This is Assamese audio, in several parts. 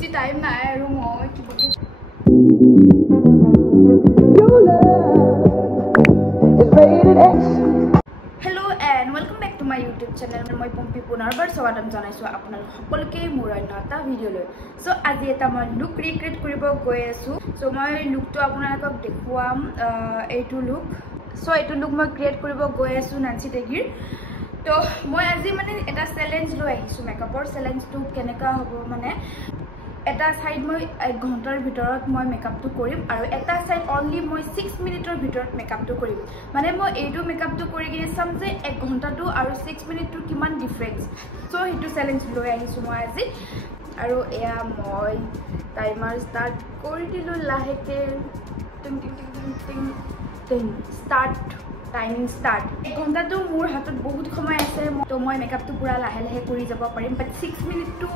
বেছি টাইম নাই আৰু মই কিবাকে Hello and welcome back to my YouTube channel. মই পম্পি পুনৰবাৰ স্বাগতম জনাইছো আপোনালোক সকলোকে মোৰ অন্য এটা ভিডিঅ' লৈ। সো আজি এটা মই লুক ৰিক্ৰিয়েট কৰিব গৈ আছো। সো মই লুকটো আপোনালোকক দেখুৱাম এইটো লুক। সো এইটো লুক মই ক্ৰিয়েট কৰিব গৈ আছো নান্সি টেগিৰ। তো মই আজি মানে এটা চ্যালেঞ্জ লৈ আহিছো মেকআপৰ চ্যালেঞ্জটো কেনেকা হ'ব মানে এটা সাইড মই 1 ঘণ্টাৰ ভিতৰত মই মেকআপটো কৰিম আৰু এটা সাইড অনলি মই 6 মিনিটৰ ভিতৰত মেকআপটো কৰিম মানে মই এইটো মেকআপটো কৰি কিনে চাম যে 1 ঘণ্টাটো আৰু 6 মিনিটটো কিমান ডিফাৰেন্স সো হেতু চ্যালেঞ্জ লৈ আহিছো মই আজি আৰু এয়া মই টাইমাৰ স্টাৰ্ট কৰি দিলো লাহেকে টিং টিং টিং টিং টিং স্টাৰ্ট টাইমিং স্টাৰ্ট 1 ঘণ্টাটো মোৰ হাতত বহুত সময় আছে তো মই মেকআপটো পুৰা লাহে লাহে কৰি যাব পাৰিম বাট 6 মিনিটটো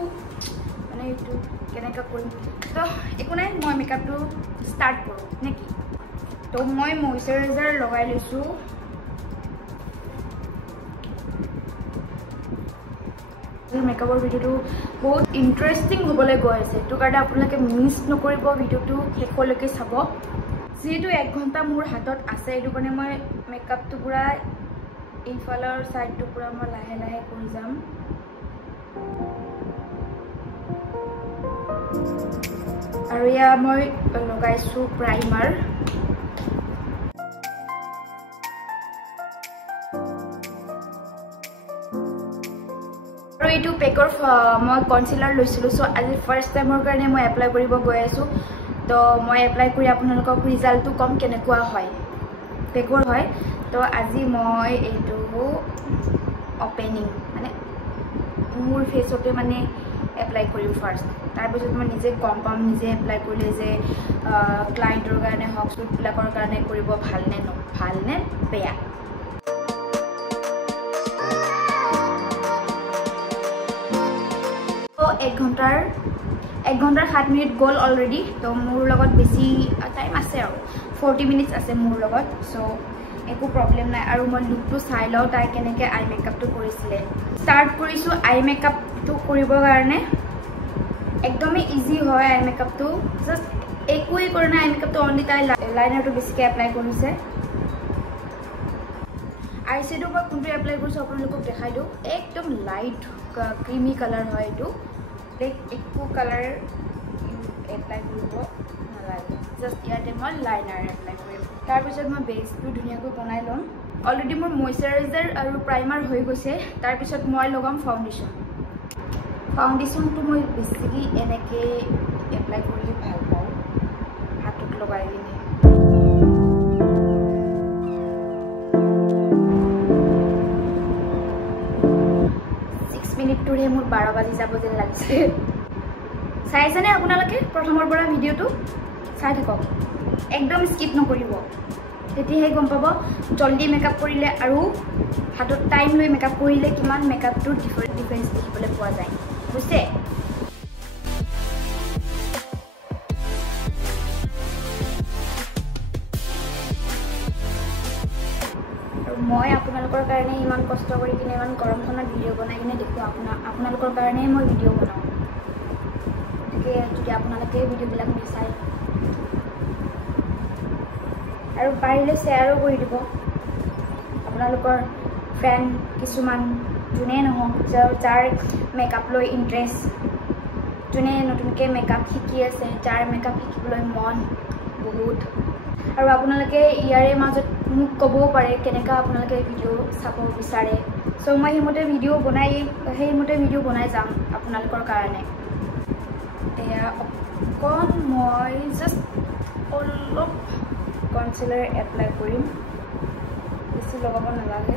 মানে এইটো কেনেকা কৰিম তো একো নাই মই মেকআপটো স্টাৰ্ট কৰোঁ নেকি তো মই ময়শ্চাৰাইজাৰ লগাই লৈছো মেকআপৰ ভিডিওটো বহুত ইন্টাৰেষ্টিং হ'বলৈ গৈ আছে তো কাৰণে আপোনালোকে মিছ নকৰিব ভিডিওটো শেষলৈকে চাব যেহেতু 1 ঘণ্টা মোৰ হাতত আছে এইটো কাৰণে মই মেকআপটো পুৰা এইফালৰ সাইডটো পুৰা মই লাহে লাহে কৰি যাম আৰু ইয়া মই লগাইছো প্ৰাইমাৰ আৰু এইটো পেকৰ মই কনসিলাৰ লৈছিলো সো আজি ফাৰ্স্ট টাইমৰ কাৰণে মই এপ্লাই কৰিব গৈ আছো তো মই এপ্লাই কৰি আপোনালোকক ৰিজাল্টটো কম কেনেকুৱা হয় পেকৰ হয় তো আজি মই এইটো ওপেনিং মানে মোৰ ফেসতে মানে এপ্লাই কৰিম ফাৰ্স্ট তাৰ পিছত মই নিজে গম পাম নিজে এপ্লাই কৰিলে যে ক্লায়েন্টৰ কাৰণে হক বিলাকৰ কাৰণে কৰিব ভাল নে বেয়া তো 1 ঘণ্টাৰ 7 মিনিট গ'ল অলৰেডি তো মোৰ লগত বেছি টাইম আছে আৰু 40 মিনিটস আছে মোৰ লগত সো একো প্ৰবলেম নাই আৰু মই লুকটো চাই লও তাই কেনেকে আই মেকআপটো কৰিছিলে স্টাৰ্ট কৰিছো আই মেকআপটো কৰিবৰ কাৰণে একদমই ইজি হয় আই মেকআপটো জাস্ট একোই কৰে না আই মেকআপটো অনলি তাই লাইনাৰটো বেছিকে এপ্লাই কৰিছে আই শ্যাডো মই কোনটো এপ্লাই কৰিছো আপোনালোকক দেখাই দিও একদম লাইট ক্ৰীমি কালাৰ হয় এটো একো কালাৰ এপ্লাই কৰিব নালাগে জাস্ট ইয়াতে মই লাইনাৰ এপ্লাই কৰিম তাৰ পিছত মই বেসটো ধুনিয়াকৈ বনাই লম অলৰেডি মোৰ ময়শ্চাৰাইজাৰ আৰু প্ৰাইমাৰ হৈ গৈছে তাৰ পিছত মই লগাম ফাউন্ডেশনটো মই বেছিকি এনেকে এপ্লাই কৰি ভাল পাওঁ হাতত লগাই কিনে 6 মিনিটটোৰে মোৰ 12 বাজি যাব যেন লাগিছে চাইছেনে আপোনালোকে প্ৰথমৰ পৰা ভিডিওটো চাই থাকক একদম স্কিপ নকৰিব তেতিয়াহে গম পাব জলদি মেকআপ কৰিলে আৰু হাতত টাইম লৈ মেকআপ কৰিলে কিমান মেকআপটোৰ ডিফাৰেন্স দেখিবলৈ পোৱা যায় বুঝছে মই আপোনালোকৰ কাৰণে ইমান কষ্ট কৰি কিনে ইমান গৰমখনত ভিডিও বনাই কিনে দেখো আপোনালোকৰ কাৰণে মই ভিডিও বনাও গতিকে যদি আপোনালোকে ভিডিওবিলাক বিচাৰে আৰু পাৰিলে শ্বেয়াৰো কৰি দিব আপোনালোকৰ ফ্ৰেণ্ড কিছুমান যোনে নহওক যাৰ মেকআপ লৈ ইন্টাৰেষ্ট যোনে নতুনকৈ মেকআপ শিকি আছে যাৰ মেকআপ শিকিবলৈ মন বহুত আৰু আপোনালোকে ইয়াৰে মাজত মোক ক'বও পাৰে কেনেকা আপোনালোকে ভিডিও চাব বিচাৰে সো মই সেইমতে ভিডিও বনাই যাম আপোনালোকৰ কাৰণে এয়া অকণ মই জাস্ট অলপ কনসিলাৰ এপ্লাই কৰিম বেছি লগাব নালাগে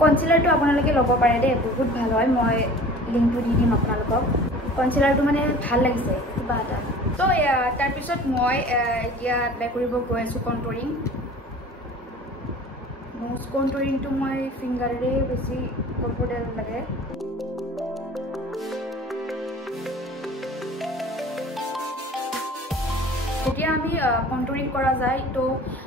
কনসিলাৰটো আপোনালোকে ল'ব পাৰে দেই বহুত ভাল হয় মই লিংকটো দি দিম আপোনালোকক কনসিলাৰটো মানে ভাল লাগিছে কিবা এটা তো তাৰ পিছত মই এতিয়া এপ্লাই কৰিব গৈ আছো কন্ট্ৰোলিং নোজ কন্ট্ৰোলিংটো মই ফিংগাৰেৰে বেছি কমফৰ্টেবল লাগে যেতিয়া আমি কন্ট্ৰোলিং কৰা যায় তো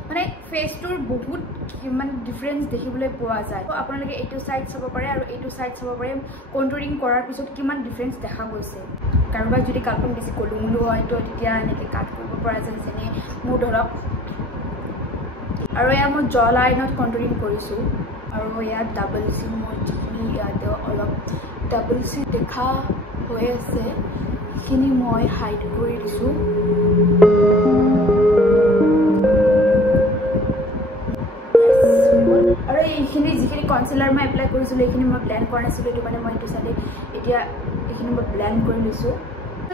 মানে ফেসটোৰ বহুত কিমান ডিফাৰেন্স দেখিবলৈ পোৱা যায় আপোনালোকে এইটো সাইড চাব পাৰে আৰু এইটো সাইড চাব পাৰে কন্ট্ৰোলিং কৰাৰ পিছত কিমান ডিফাৰেন্স দেখা গৈছে কাৰোবাৰ যদি কাপোৰ বেছি কলুমলু হয় তো তেতিয়া এনেকৈ কাট কৰিব পৰা যায় যেনে মোৰ ধৰক আৰু এয়া মই জ লাইনত কন্ট্ৰোলিং কৰিছোঁ আৰু ইয়াত ডাবল চি মই যিখিনি ইয়াতে অলপ ডাবল চি দেখা হৈ আছে সেইখিনি মই হাইড কৰি দিছোঁ আৰু এইখিনি যিখিনি কনচিলাৰ মই এপ্লাই কৰিছিলোঁ এইখিনি মই ব্লেণ্ড কৰা নাছিলোঁ এইটো কাৰণে মই এইটো চাইডে এতিয়া এইখিনি মই ব্লেণ্ড কৰি লৈছোঁ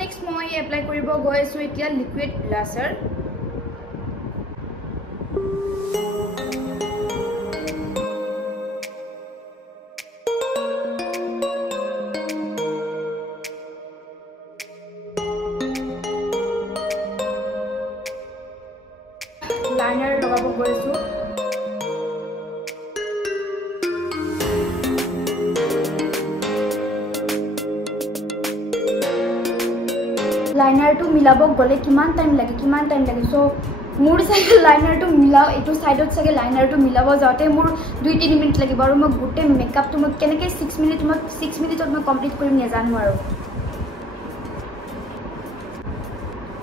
নেক্সট মই এপ্লাই কৰিব গৈ আছোঁ এতিয়া লিকুইড ব্লাছাৰ লাইনাৰ লগাব গৈ আছোঁ লাইনাৰটো মিলাব গ'লে কিমান টাইম লাগে সো মোৰ চাগে লাইনাৰটো মিলাও এইটো সাইডত চাগে লাইনাৰটো মিলাব যাওঁতে মোৰ 2-3 মিনিট লাগিব আৰু মই গোটেই মেকআপটো মই কেনেকৈ 6 মিনিটত মই কমপ্লিট কৰিম নাজানো আৰু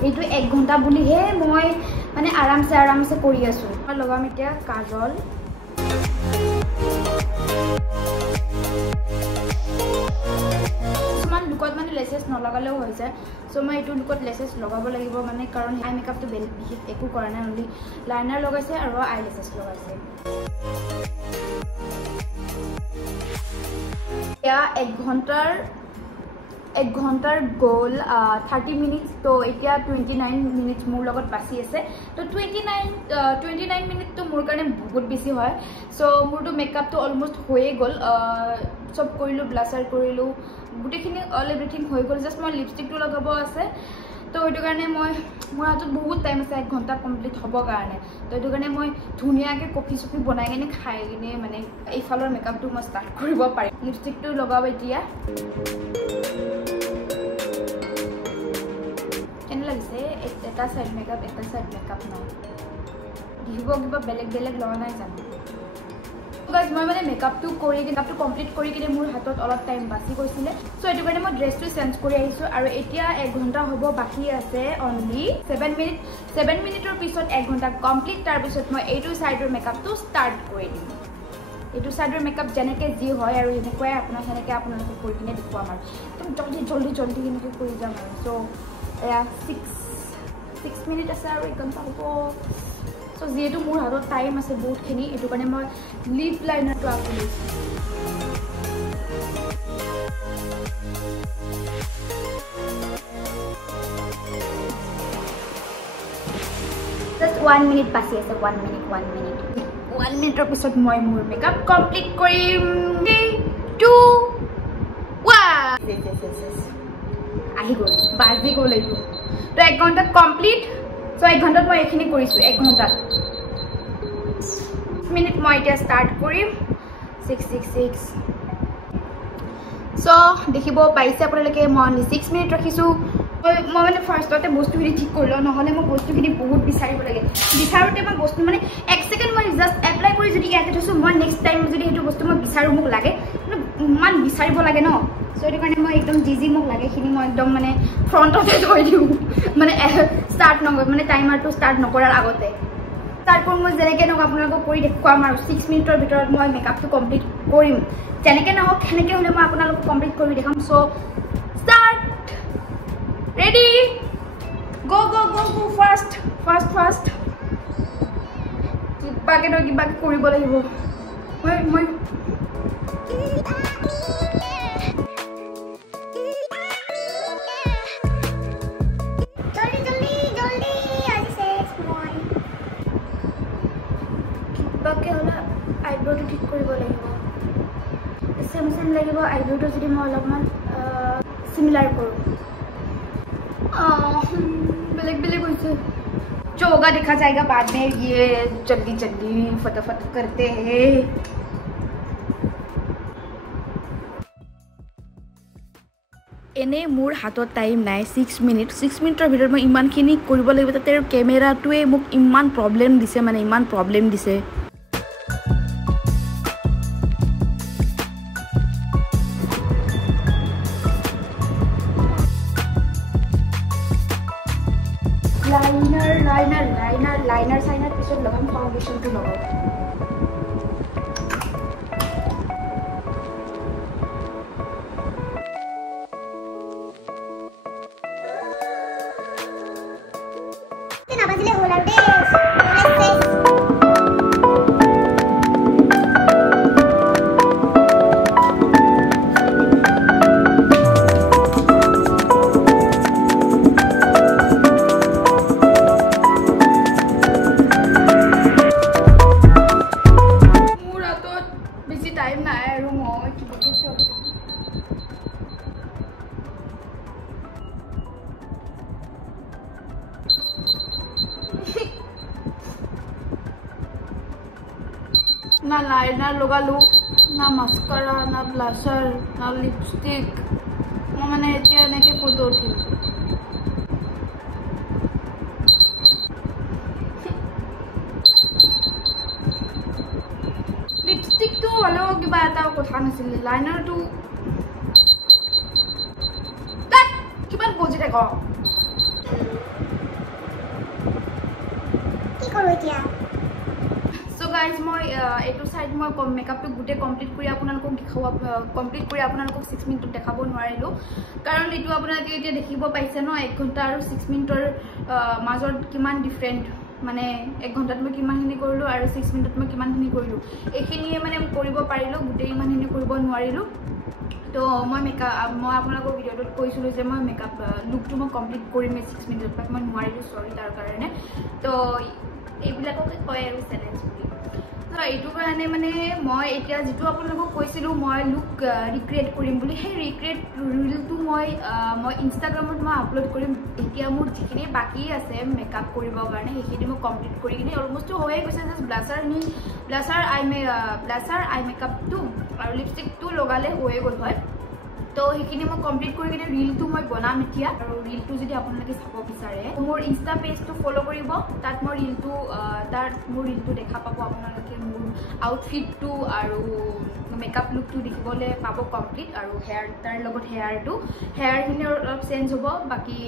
এইটো 1 ঘণ্টা বুলিহে মই মানে আৰামছে কৰি আছোঁ মই লগাম এতিয়া কাজল কিছুমান লুকত মানে লেচেছ নলগালেও হৈ যায় সো মই এইটো লুকত লেচেছ লগাব লাগিব মানে কাৰণ আই মেকআপটো বিশেষ একো কৰা নাই অনলি লাইনাৰ লগাইছে আৰু আই লেচেছ লগাইছে এয়া 1 ঘণ্টাৰ গোল 30 মিনিটস তো এতিয়া 29 মিনিটস মোৰ লগত বাকি আছে তো 29 মিনিট তো মোৰ কাৰণে বহুত বেছি হয় সো মোৰটো মেকআপটো অলমোস্ট হৈয়ে গ'ল সব কৰিলো ব্লাছাৰ কৰিলো গুটেখিনি অল এভৰিথিং হৈ গ'ল জাস্ট মই লিপষ্টিকটো লগাব আছে তো এইটো কাৰণে মোৰ হাতত বহুত টাইম আছে 1 ঘণ্টা কমপ্লিট হ'ব কাৰণে তো এইটো কাৰণে মই ধুনীয়াকৈ কফি চফি বনাই কিনে খাই কিনে মানে এইফালৰ মেকআপটো মই ষ্টাৰ্ট কৰিব পাৰিম লিপষ্টিকটো লগাব এতিয়া কেনে লাগিছে এটা সাইড মেকআপ নাই দেখিব কিবা বেলেগ লগা নাই জানো গাইজ মই মানে মেকআপটো কৰি মেকআপটো কমপ্লিট কৰি কিনে মোৰ হাতত অলপ টাইম বাছি গৈছিলে সো এইটো কাৰণে মই ড্ৰেছটো চেঞ্জ কৰি আহিছোঁ আৰু এতিয়া 1 ঘণ্টা হ'ব বাকি আছে অনলি 7 মিনিটৰ পিছত 1 ঘণ্টা কমপ্লিট তাৰ পিছত মই এইটো সাইডৰ মেকআপটো ষ্টাৰ্ট কৰি দিম এইটো সাইডৰ মেকআপ যেনেকৈ যি হয় আৰু এনেকুৱাই আপোনালোকে কৰি কিনে দেখুৱাম আৰু একদম জলদি এনেকৈ কৰি যাম আৰু সো এয়া 6 মিনিট আছে আৰু 1 ঘণ্টা হ'ব সো যেহেতু মোৰ হাতত টাইম আছে বহুতখিনি এইটো কাৰণে মই লিপ লাইনাৰটো আকৌ লৈছোঁ জাষ্ট 1 মিনিট বাকি আছে 1 মিনিটৰ পিছত মই মোৰ মেকআপ কমপ্লিট কৰিম 3 2 1 আহি গ'ল বাজি গ'ল এইটো তো 1 ঘণ্টাত কমপ্লিট সো 1 ঘণ্টাত মই এইখিনি কৰিছোঁ 1 ঘণ্টাত মিনিট মই এতিয়া ষ্টাৰ্ট কৰিম 666 সো দেখিব পাইছে আপোনালোকে মই 6 মিনিট ৰাখিছোঁ মই মানে ফাৰ্ষ্টতে বস্তুখিনি ঠিক কৰি লওঁ নহ'লে মই বস্তুখিনি বহুত বিচাৰিব লাগে বিচাৰোঁতে মই বস্তু মানে 1 ছেকেণ্ড মই জাষ্ট এপ্লাই কৰি যদি ইয়াতে থৈছোঁ মই নেক্সট টাইম যদি সেইটো বস্তু মই বিচাৰোঁ মোক লাগে ইমান বিচাৰিব লাগে ন সো এইটো কাৰণে মই একদম যি মোক লাগে সেইখিনি মই একদম মানে ফ্ৰণ্টতে থৈ দিওঁ মানে ষ্টাৰ্ট নকৰোঁ মানে টাইমাৰটো ষ্টাৰ্ট নকৰাৰ আগতে ষ্টাৰ্ট কৰোঁ মই যেনেকৈ নহওক আপোনালোকক কৰি দেখুৱাম আৰু 6 মিনিটৰ ভিতৰত মই মেকআপটো কমপ্লিট কৰিম যেনেকৈ নহওক সেনেকৈ হ'লে মই আপোনালোকক কমপ্লিট কৰি দেখাম সো ষ্টাৰ্ট ৰেডি গো ফাষ্ট কিবাকৈ নহয় কিবাকৈ কৰিব লাগিব মই কিবাকৈ হ'লে আইব্ৰ'টো ঠিক কৰিব লাগিব सेम লাগিব আইব্ৰ'টো যদি মই অলপমান সিমিলাৰ কৰো बेलेग होइছে जो होगा देखा जाएगा बाद में ये जल्दी फटाफट करते हैं एने मोर हाथत टाइम नाइ 6 मिनिटर भितर मैं इमानखिनि কৰিব লাগিব তাতে ক্যামেৰাটোৱে মোক ইমান প্ৰবলেম দিছে মানে ইমান প্ৰবলেম দিছে লাইনাৰ চাইনাৰ পিছত লগাম ফাউণ্ডেশ্যনটো লগাওঁ নাবাজিলে হ'ল আৰু দেই टाइम ना है रूम हो ना लाइनर लगालू ना मास्कारा ना ब्लाशर ना लिपस्टिक मैं मैंने एने फोटो उठिल लिपस्टिक तो हलो किबा एटा कथा नाছিল लाइनार तो तक किमान बजि थाक কি কৰো এতিয়া सो गाइस মই এটো সাইড মই মেকআপ তো গুটে কমপ্লিট কৰি আপোনালোকক দেখাও কমপ্লিট কৰি আপোনালোকক 6 মিনিটত দেখাব নোৱাৰিলো কাৰণ এটো আপোনালোকে এতিয়া দেখিব পাইছে ন 1 ঘন্টা আৰু 6 মিনিটৰ মাজত কিমান ডিফাৰেন্ট মানে 1 ঘন্টাত মই কিমানখিনি কৰিলো আৰু 6 মিনিটত মই কিমানখিনি কৰিলো এখিনিয়ে মানে কৰিব পাৰিলো গুটে ইমানখিনি কৰিব নোৱাৰিলো তো মই মেকআপ মই আপোনালোকৰ ভিডিঅ'টোত কৈছিলো যে মই মেকআপ লুকটো মই কমপ্লিট কৰিম 6 মিনিটত বাট মই নোৱাৰিলো সৰি তাৰ কাৰণে তো এইবিলাককে কয় আৰু চ্যালেঞ্জ বুলি তো এইটো কাৰণে মানে মই এতিয়া যেটো আপোনালোকক কৈছিলো মই লুক ৰিক্ৰিয়েট কৰিম বুলি সেই ৰিক্ৰিয়েট ৰিলটো মই ইনষ্টাগ্ৰামত মই আপলোড কৰিম এতিয়া মোৰ যিখিনি বাকি আছে মেকআপ কৰিবৰ কাৰণে সেইখিনি মই কমপ্লিট কৰি কিনে অলমোষ্ট হৈয়ে গৈছে জাস্ট ব্লাছাৰ আই মেকআপটো আৰু লিপষ্টিকটো লগালে হৈয়ে গ'ল হয় তো সেইখিনি মই কমপ্লিট কৰি কিনে ৰিলটো মই বনাম এতিয়া আৰু ৰিলটো যদি আপোনালোকে চাব বিচাৰে মোৰ ইনষ্টা পেজটো ফলো কৰিব তাত মোৰ ৰিলটো দেখা পাব আপোনালোকে মোৰ আউটফিটটো আৰু মেকআপ লুকটো দেখিবলৈ পাব কমপ্লিট আৰু হেয়াৰ তাৰ লগত হেয়াৰখিনি অলপ চেঞ্জ হ'ব বাকি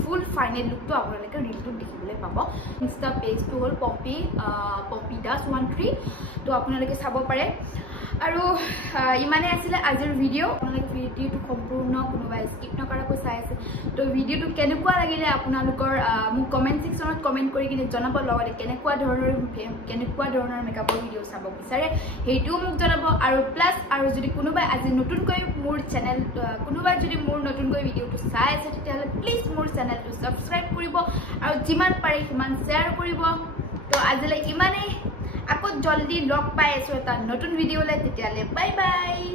ফুল ফাইনেল লুকটো আপোনালোকে ৰিলটো দেখিবলৈ পাব ইনষ্টা পেজটো হ'ল পম্পি দাস 13 তো আপোনালোকে চাব পাৰে আৰু ইমানে আছিল আজিৰ ভিডিও আপোনালোকে ভিডিওটো সম্পূৰ্ণ কোনোবা স্কিপ নকৰাকৈ চাই আছে তো ভিডিওটো কেনেকুৱা লাগিলে আপোনালোকৰ মোক কমেন্ট সেকশনত কমেন্ট কৰি কিনে জনাব লগতে কেনেকুৱা ধৰণৰ মেকআপৰ ভিডিও চাব বিচাৰে হেইটোও মোক জনাব আৰু প্লাস আৰু যদি কোনোবাই আজি নতুনকৈ মোৰ চেনেল কোনোবাই যদি মোৰ নতুনকৈ ভিডিওটো চাই আছে তেতিয়াহলে প্লিজ মোৰ চেনেলটো সাবস্ক্ৰাইব কৰিব আৰু যিমান পাৰে সিমান শেয়াৰ কৰিব তো আজিলৈ ইমানে আকৌ জলদি লগ পাই আছো এটা নতুন ভিডিও লৈ তেতিয়ালে বাই বাই